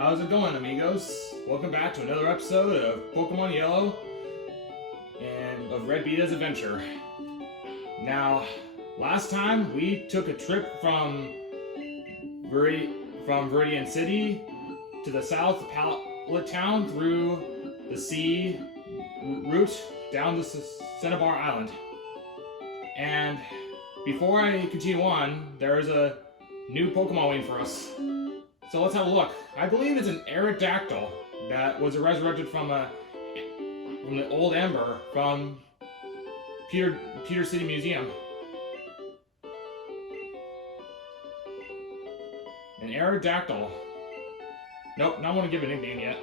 How's it going, amigos? Welcome back to another episode of Pokemon Yellow and of Red Beeta's adventure. Now, last time we took a trip from Viridian City to the south of Pallet Town through the sea route down to Cinnabar Island. And before I continue on, there's a new Pokemon waiting for us. So let's have a look. I believe it's an Aerodactyl that was resurrected from the old Ember from Peter City Museum. An Aerodactyl. Nope, not want to give a nickname yet.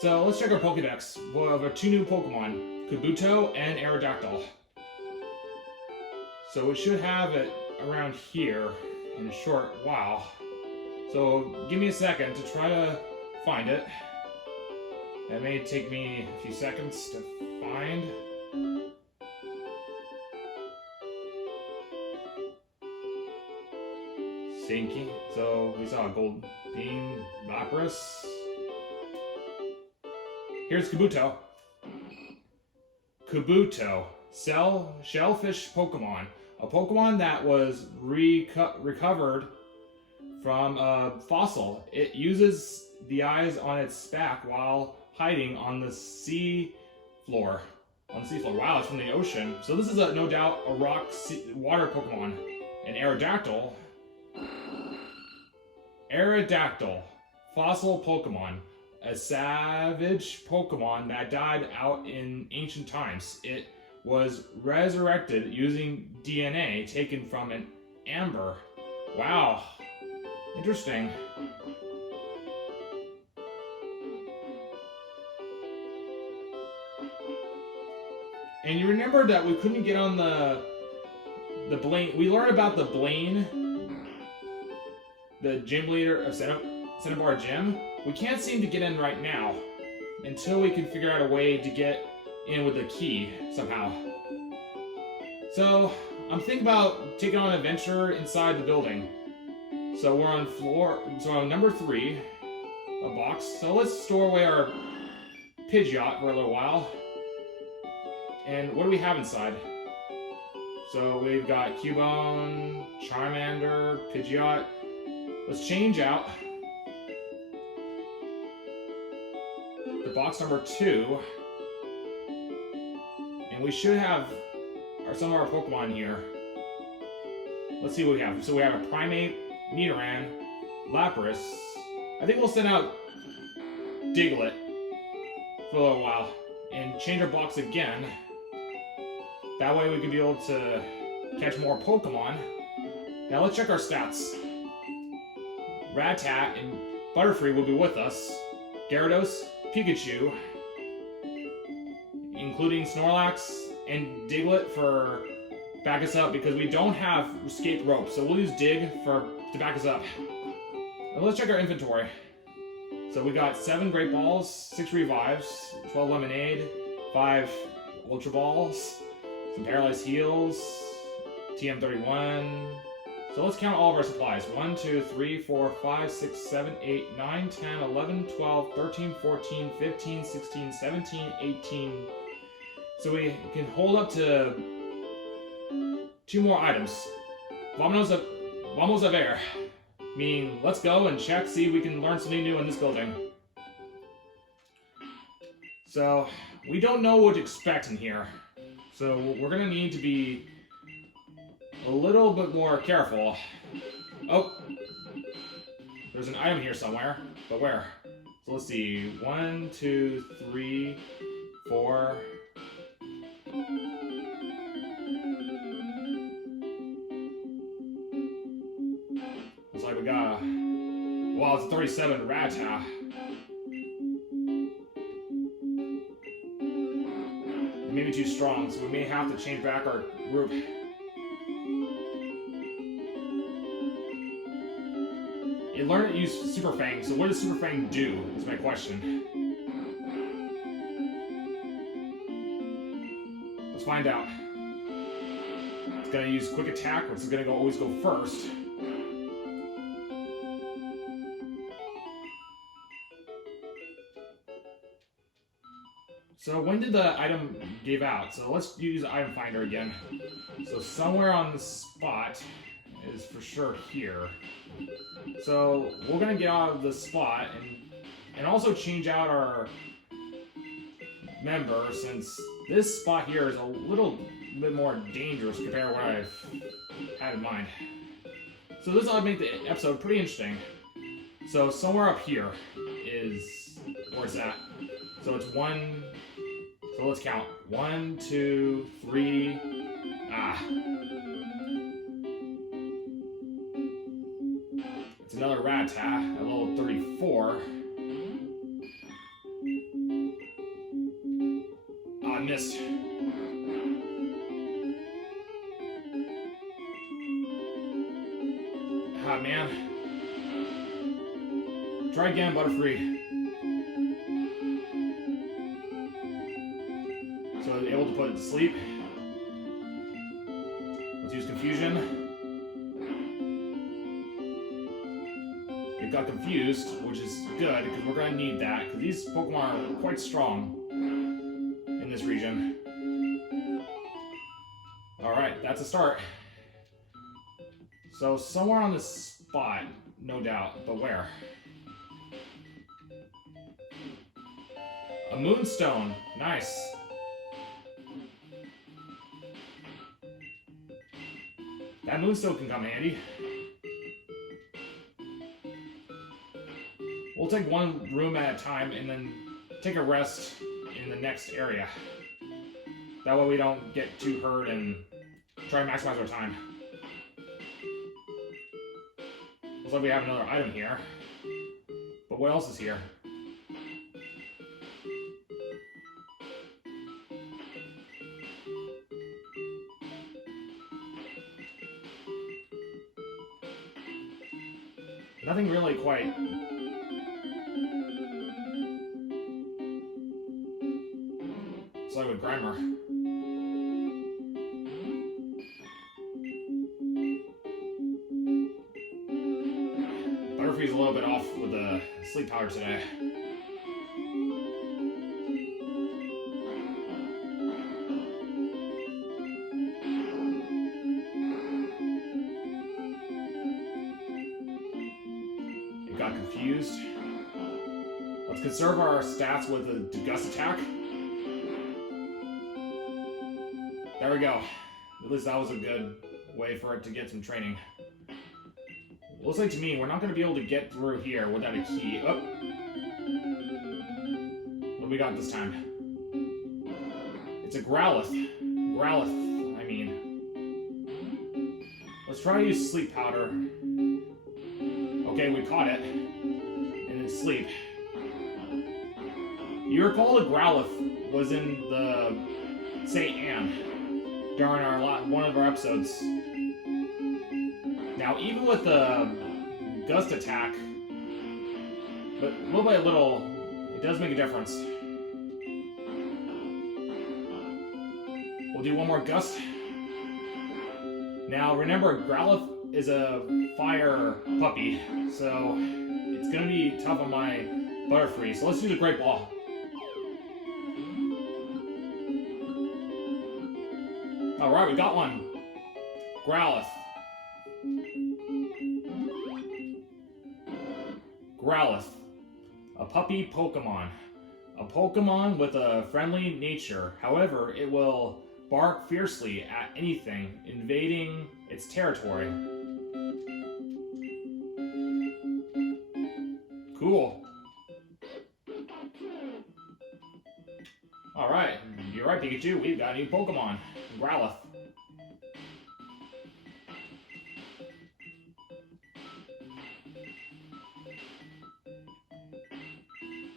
So let's check our Pokédex. We'll have our two new Pokemon, Kabuto and Aerodactyl. So we should have it around here in a short while. So give me a second to try to find it. That may take me a few seconds to find. Sinking. So we saw a Gold Beam, Lapras. Here's Kabuto. Kabuto, shellfish Pokemon. A Pokemon that was recovered from a fossil. It uses the eyes on its back while hiding on the sea floor. Wow, it's from the ocean. So this is no doubt a water Pokemon. An Aerodactyl. Aerodactyl, fossil Pokemon. A savage Pokemon that died out in ancient times. It was resurrected using DNA taken from an amber. Wow. Interesting. And you remember that we couldn't get on the Blanie. We learned about the Blanie, the gym leader of Cinnabar Gym. We can't seem to get in right now until we can figure out a way to get in with a key somehow. So I'm thinking about taking on an adventure inside the building. So we're on number 3, a box. So let's store away our Pidgeot for a little while. And what do we have inside? So we've got Cubone, Charmander, Pidgeot. Let's change out the box number 2. And we should have some of our Pokemon here. Let's see what we have. So we have a Primate, Nidoran, Lapras. I think we'll send out Diglett for a little while and change our box again. That way we can be able to catch more Pokemon. Now let's check our stats. Rattata and Butterfree will be with us. Gyarados, Pikachu, including Snorlax and Diglett for back us up because we don't have escape rope, so we'll use Dig to back us up. Now let's check our inventory. So we got 7 Great Balls, 6 Revives, 12 Lemonade, 5 Ultra Balls, some Paralyzed Heals, TM31. So let's count all of our supplies. 1, 2, 3, 4, 5, 6, 7, 8, 9, 10, 11, 12, 13, 14, 15, 16, 17, 18. So we can hold up to 2 more items. Vamos a ver. Meaning, let's go and check, see if we can learn something new in this building. So, we don't know what to expect in here. So, we're gonna need to be a little bit more careful. Oh! There's an item here somewhere, but where? So let's see. 1, 2, 3, 4. Looks like we got wow, it's a 37 Rattata. Maybe too strong, so we may have to change back our group. It learned to use Super Fang, so what does Super Fang do, is my question. Let's find out. It's gonna use quick attack, which is gonna always go first. So when did the item give out? So let's use item finder again. So somewhere on the spot is for sure here. So we're gonna get out of the spot and also change out our member, since this spot here is a little bit more dangerous compared to what I've had in mind. So this will make the episode pretty interesting. So somewhere up here is where it's at. So it's one. So let's count. 1, 2, 3. It's another Rattata at level 34. I missed. Man. Try again, Butterfree. So able to put it to sleep. Let's use Confusion. It got confused, which is good, because we're going to need that, because these Pokemon are quite strong in this region. Alright, that's a start. So somewhere on this spot, no doubt, but where? A Moonstone, nice. That Moonstone can come handy. We'll take one room at a time and then take a rest in the next area. That way we don't get too hurt and try and maximize our time. Looks like we have another item here. But what else is here? Nothing really quite. It's like with Grimer. Butterfree's a little bit off with the sleep powder today. It got confused. Let's conserve our stats with a Gust attack. There we go. At least that was a good way for it to get some training. Looks like to me we're not going to be able to get through here without a key. Oh. What do we got this time? It's a Growlithe. Growlithe, I mean. Let's try to use Sleep Powder. Okay, we caught it. And it's sleep. You recall the Growlithe was in the St. Anne during one of our episodes. Now, even with the Gust attack, but little by little, it does make a difference. We'll do one more Gust. Now, remember, Growlithe is a fire puppy, so it's going to be tough on my Butterfree. So let's do the Great Ball. Alright, we got one. Growlithe. Growlithe. A puppy Pokemon. A Pokemon with a friendly nature. However, it will bark fiercely at anything invading its territory. Cool. Alright, you're right, Pikachu. We've got a new Pokemon. Growlithe.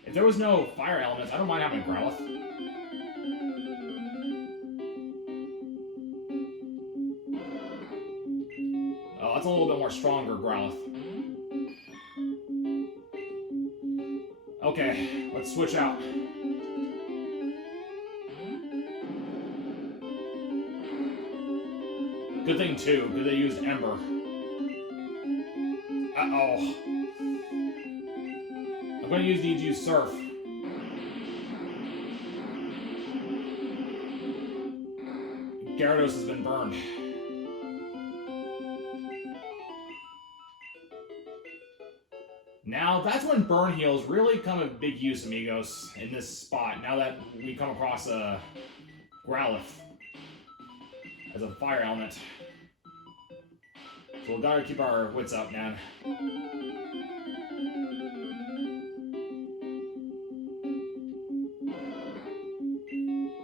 If there was no fire elements, I don't mind having a Growlithe. Oh, that's a little bit more stronger Growlithe. Okay, let's switch out. Good thing too, because they used Ember. Uh-oh. I'm gonna need to use Surf. Gyarados has been burned. Now, that's when Burn Heals really come of big use, amigos, in this spot, now that we come across a Growlithe as a fire element. So we gotta keep our wits up, man.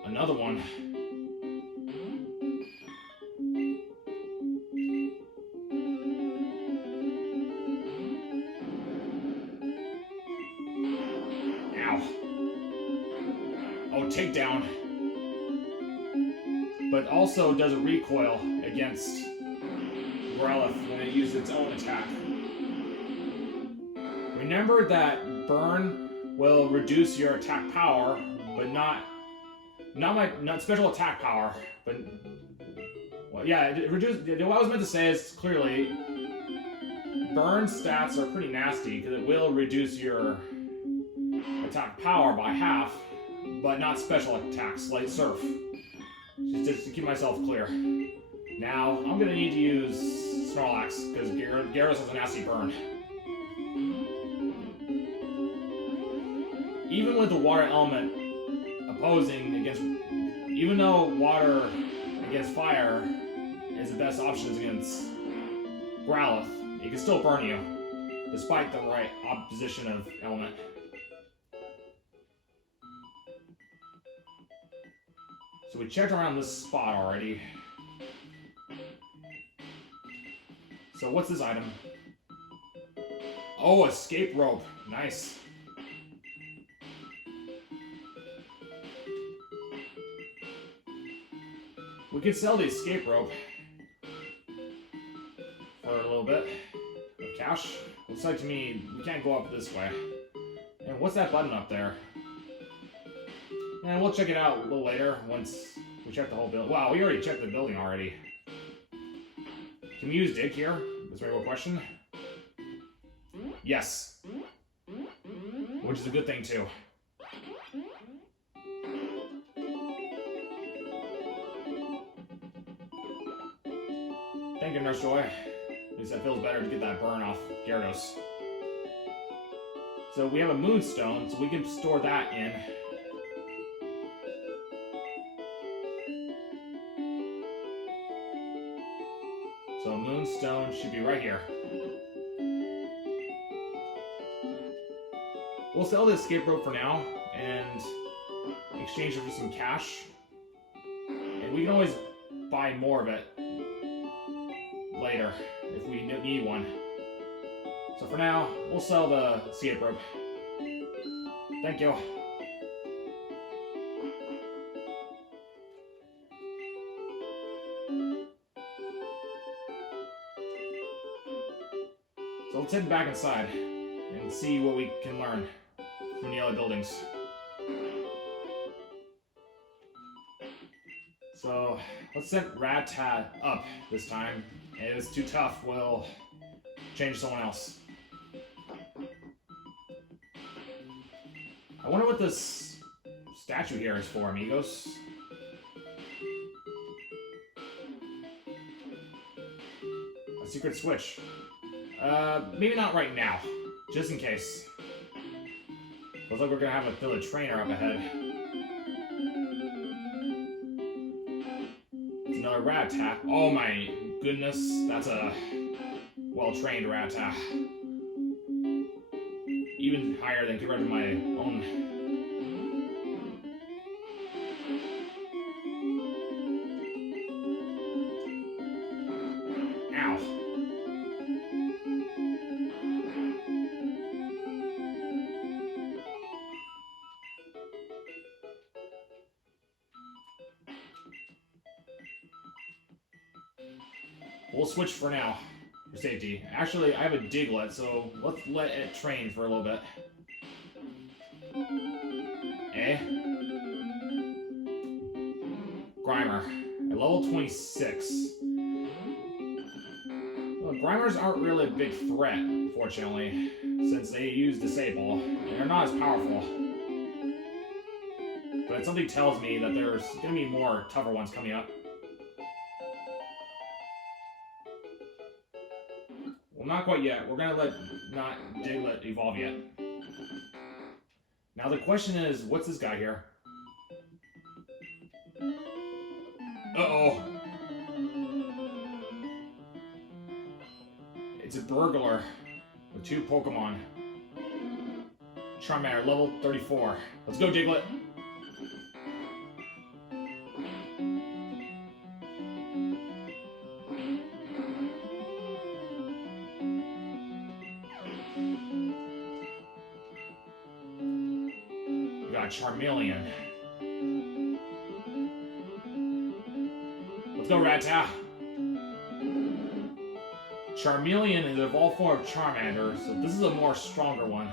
Another one. Takedown, but also does a recoil against Growlithe when it uses its own attack. Remember that Burn will reduce your attack power, but not special attack power. But well, yeah, it reduces. What I was meant to say is clearly, Burn stats are pretty nasty because it will reduce your attack power by half. But not special attacks, like Surf. Just to keep myself clear. Now, I'm gonna need to use Snorlax, because Gyarados has a nasty burn. Even with the water element opposing against... Even though water against fire is the best options against Growlithe, it can still burn you, despite the right opposition of element. So we checked around this spot already. So what's this item? Oh, escape rope. Nice. We could sell the escape rope for a little bit of cash. Looks like to me we can't go up this way. And what's that button up there? And we'll check it out a little later once we check the whole building. Wow, we already checked the building already. Can we use Dig here? That's my real question. Yes. Which is a good thing too. Thank you, Nurse Joy. At least that feels better to get that burn off Gyarados. So we have a Moonstone, so we can store that in. So Moonstone should be right here. We'll sell the escape rope for now and exchange it for some cash. And we can always buy more of it later if we need one. So for now, we'll sell the escape rope. Thank you. So let's head back inside and see what we can learn from the other buildings. So let's send Rattata up this time. If it's too tough, we'll change someone else. I wonder what this statue here is for, amigos. A secret switch. Maybe not right now. Just in case. Looks like we're gonna have a village trainer up ahead. It's another Rattata. Oh my goodness, that's a well-trained Rattata. Even higher than compared to my own. Ow. We'll switch for now, for safety. Actually, I have a Diglett, so let's let it train for a little bit. Eh? Grimer, at level 26. Grimers aren't really a big threat, fortunately, since they use Disable, and they're not as powerful. But something tells me that there's going to be more tougher ones coming up. Well, not quite yet. We're going to not Diglett evolve yet. Now the question is, what's this guy here? Uh-oh. It's a burglar with 2 Pokemon. Charmander, level 34. Let's go, Diglett. We got Charmeleon. Let's go, Rattata. Charmeleon is an evolved form of Charmander, so this is a more stronger one.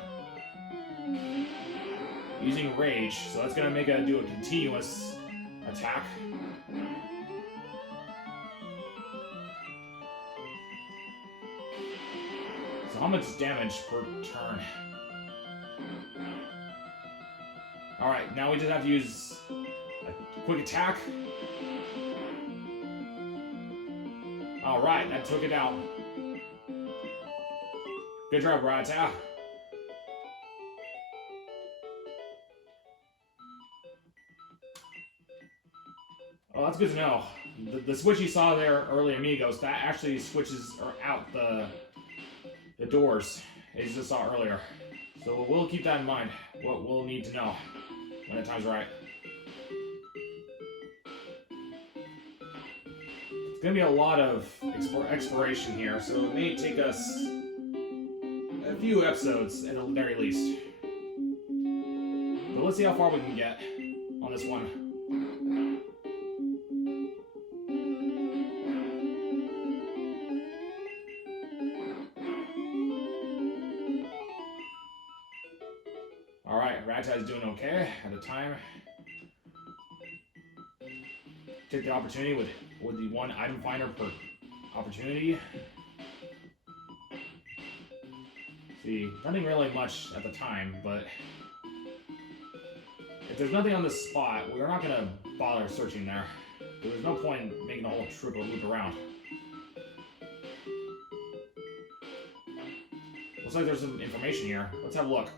Using Rage, so that's gonna make it do a continuous attack. So how much damage per turn? Alright, now we just have to use a quick attack. Alright, that took it out. Good job, Rattata. Oh, that's good to know. The switch you saw there earlier, amigos, that actually switches out the doors, as you just saw earlier. So we'll keep that in mind, what we'll need to know when the time's right. It's going to be a lot of exploration here, so it may take us a few episodes at the very least. But let's see how far we can get on this one. Alright, Rattata is doing okay at the time. Take the opportunity with the 1 item finder per opportunity. See, nothing really much at the time, but if there's nothing on this spot, we're not going to bother searching there. There's no point in making a whole troop or loop around. Looks like there's some information here. Let's have a look.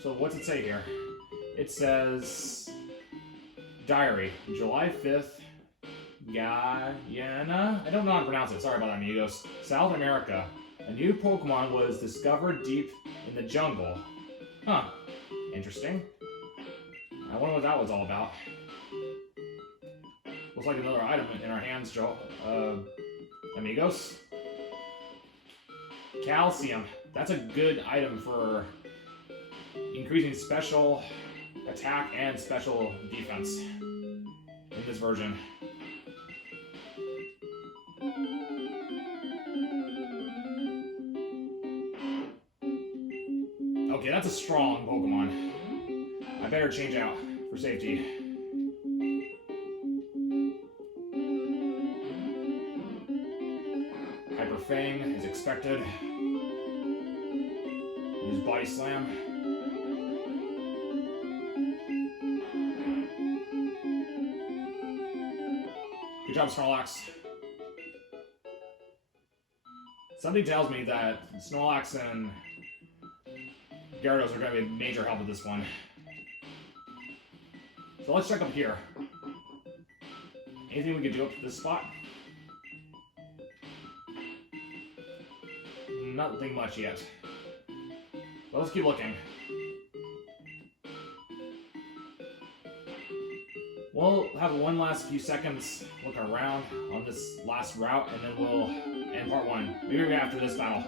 So what's it say here? It says, Diary, July 5th, Guyana? I don't know how to pronounce it. Sorry about that, amigos. South America. A new Pokemon was discovered deep in the jungle. Huh. Interesting. I wonder what that was all about. Looks like another item in our hands, amigos. Calcium. That's a good item for increasing special attack and special defense in this version. Okay, that's a strong Pokemon. I better change out for safety. Hyper Fang is expected. Use Body Slam. Good job, Snorlax. Something tells me that Snorlax and Gyarados are going to be a major help with this one. So let's check up here. Anything we could do up to this spot? Nothing much yet. But let's keep looking. We'll have one last few seconds look around on this last route, and then we'll end part 1. Maybe after this battle.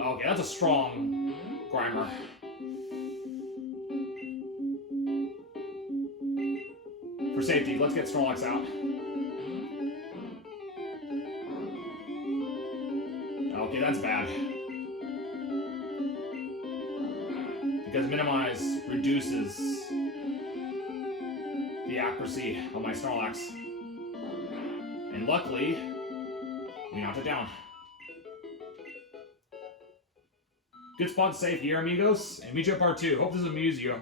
Okay, that's a strong Grimer. For safety, let's get Snorlax out. Okay, that's bad. Because Minimize reduces the accuracy of my Snorlax. And luckily, we knocked it down. Good spot to save here, amigos. And meet you at part 2. Hope this amused you.